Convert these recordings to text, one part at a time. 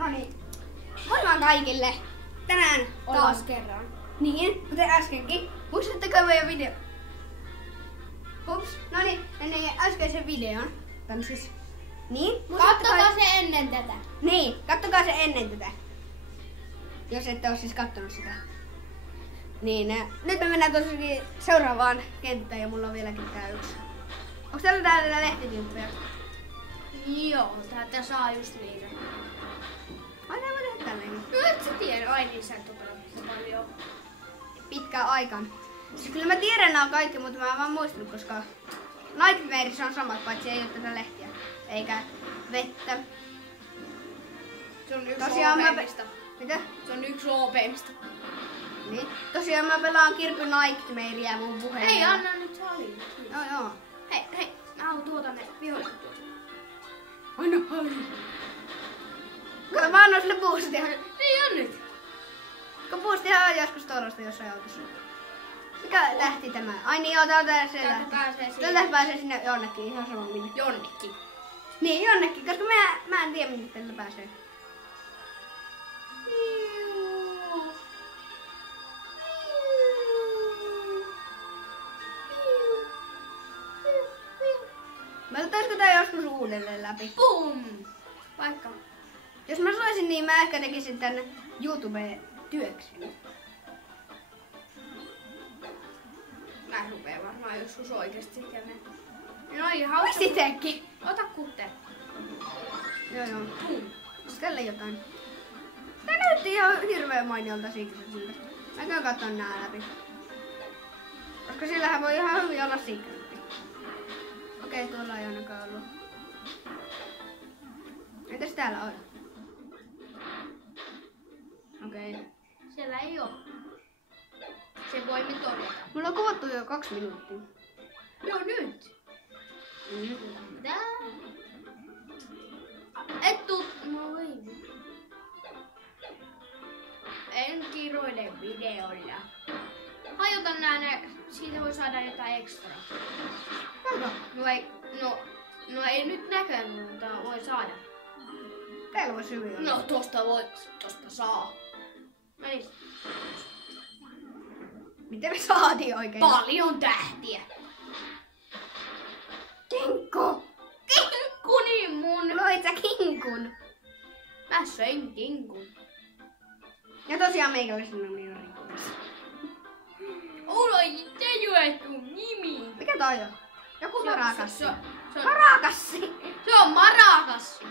No niin. Moi vaan kaikille. Tänään Taas kerran. Niin, kuten äskenkin. Muistatteko meidän video? Hups. No niin, äskeisen videon. Tän siis. Niin. Kattokaa se ennen tätä. Niin, kattokaa se ennen tätä. Jos ette ole siis kattonut sitä. Niin, nyt me mennään tosiaan seuraavaan kenttään ja mulla on vieläkin tää yksi. Onks täällä lehtityyppejä? Joo, täältä saa just niitä. Ai nää voi tehdä tälleen. No et sä tiedä, ai niin sä et oo pelannut sitä paljon. Pitkään aikaan. Siis kyllä mä tiedän nää on kaikki, mutta mä en vaan muistanut, koska Nightmareissa on samat, paitsi ei oo tätä lehtiä. Eikä vettä. Se on yksi Tosiaan OP:sta. Mitä? Se on yksi OP:sta. Niin. Tosiaan mä pelaan Kirby Nightmarea mun puhelimella. Hei, anna nyt saliin. Joo. Hei, mä haluan tuota ne viholliset tuota. Anna halli. Kato, mä annan sille boostia. Niin on nyt. Kun boostihan on joskus tollaista jossain autossa. Mikä lähti tämä? Ai niin, joo, täältä se Täältä lähti. pääsee sinne. Täältä pääsee sinne jonnekin, ihan sama minne. Jonnekin. Niin, jonnekin, koska mä en tiedä minne täältä pääsee. Välttäisikö tää joskus uudelleen läpi? Boom! Vaikka. Jos mä saisin, niin mä ehkä tekisin tänne YouTubeen työkseni. Mä rupeen varmaan joskus oikeesti tekemään. No ihan hauska. Sitekin. Ota kutte. Joo. Boom. Onks tälle jotain? Tää näytti ihan hirveen mainiolta Secretiltä. Mä käyn katsomaan nää läpi. Koska sillähän voi ihan hyvin olla Secretti. Okei, tuolla ei ainakaan ollut. Entäs täällä on? Okei. Siellä ei oo. Se voimme todeta. Mulla on kuvattu jo 2 minuuttia. No nyt. Mm. Et tuu. No ei. En kiroile videolla. Hajota nää. Siitä voi saada jotain ekstraa. Onko? No ei nyt näköä, mutta voi saada. Täällä voisi hyvin olla. No tosta saa. Menis. Miten me saatiin oikein? Paljon tähtiä. Kinkku! Kinkkuni mun. Loit sä kinkun? Mä söin kinkun. Ja tosiaan meikäläisen nimi on Rikulis. Oi, te juet sun nimi. Mikä toi on? Joku marakassi. Se on, Marakassi! se on marakassi.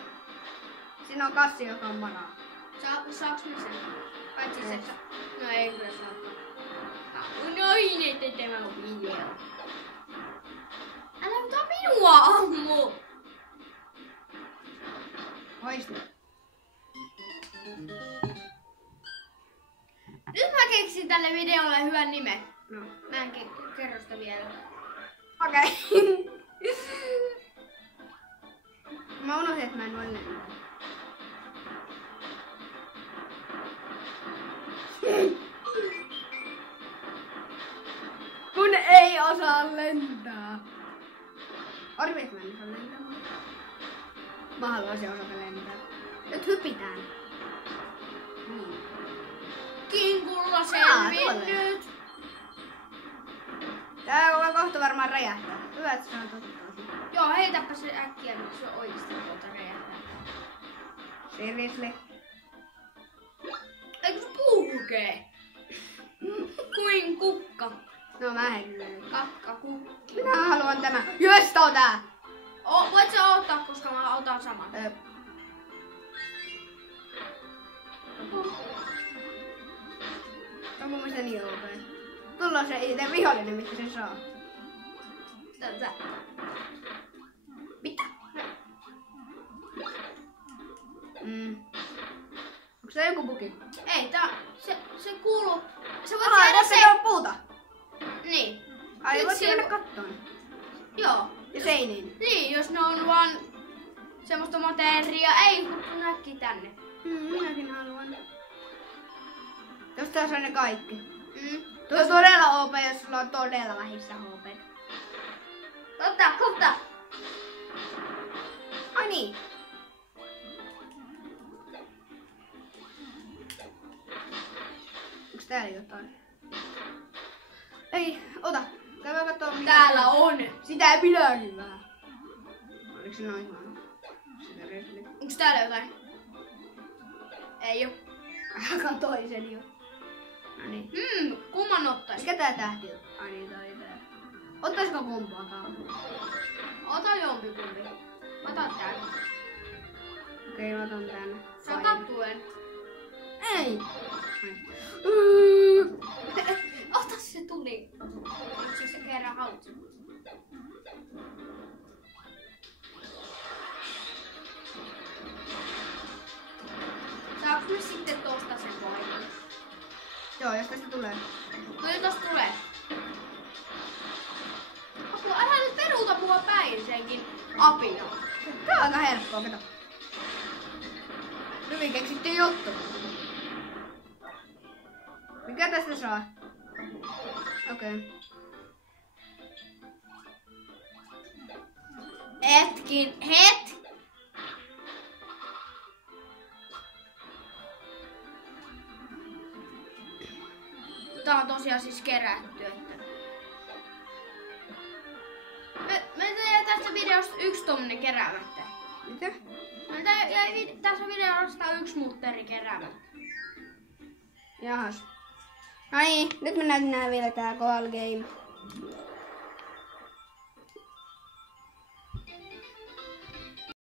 Siinä on kassi, joka on maraa. Saaks mä sen? Paitsi se no ei kyllä saa. Noin, että tämä on video. Älä ota minua ammu. Ois nyt. Nyt mä keksin tälle videolle hyvän nimen. No. Mä en kerro sitä vielä. Okei. Mä unohdin, että mä en voi lentää. Kun ei osaa lentää. Arviit mä en osaa lentää. Mä haluaisin osata lentää. Nyt hypitään. Niin. Kinkulla tuolle. selvinnyt. Tää on kohta varmaan räjähtää. Hyvä, että se on totta. Joo, heitäpä se äkkiä, nyt se oikeesti tuolta räjähtää. Seriously? Eikö se puhukee? Kuin kukka. No mä heitän. Kakka kukki. Minä haluan tämän. Jes, tää on tää! Voit sä ottaa, koska mä otan saman. On mun mielestä niin OP. Tulla on se itse vihollinen, mistä se saa. Tätä. Mitä? Onko se joku bugi? Ei, se kuuluu. Se voit Ai, syödä tässä se. on puuta. Niin. Ai, Nyt voit siellä- mennä kattoon. Joo. Ja seiniin. Niin, jos ne on vaan semmoista materia. Ei, mutta näkki tänne. Minäkin haluan. Tosta on ne kaikki. Mm. Tuo on todella OP, jos sulla on todella vähissä HP. Ota. Ai niin. täällä jotain? Ei, ota. Käydään kattoo mitä. Täällä on. Sitä ei pidäkin vähän. Oliko se noin huono? Onks täällä jotain? Ei oo. Katoi sen jo. Noniin. Kumman ottais? Mikä tää tähti on? Ai niin, toi tää. Ottaisiko kumpaakaan? Ota jompikumpi. Ota tää. Okei, mä otan tänne. Sä otat tuen. Ei! Ota se tuli. Jos se kerran haluat. Saanko me sitten tosta sen voiman? Joo, jos tästä tulee. No jos tosta tulee. Apua, älä nyt peruuta mua päin senkin apina. Tää on aika helppoa, kato. Hyvin keksitty juttu. Mikä tästä saa? Okei. Het! Tää on tosiaan siis kerätty, että... Me jäi tästä videosta yksi tommonen keräämättä. Mitä? Meiltä jäi tässä videosta yksi mutteri keräämättä. Jahas. No niin, nyt me näytetään vielä tää Koal Game.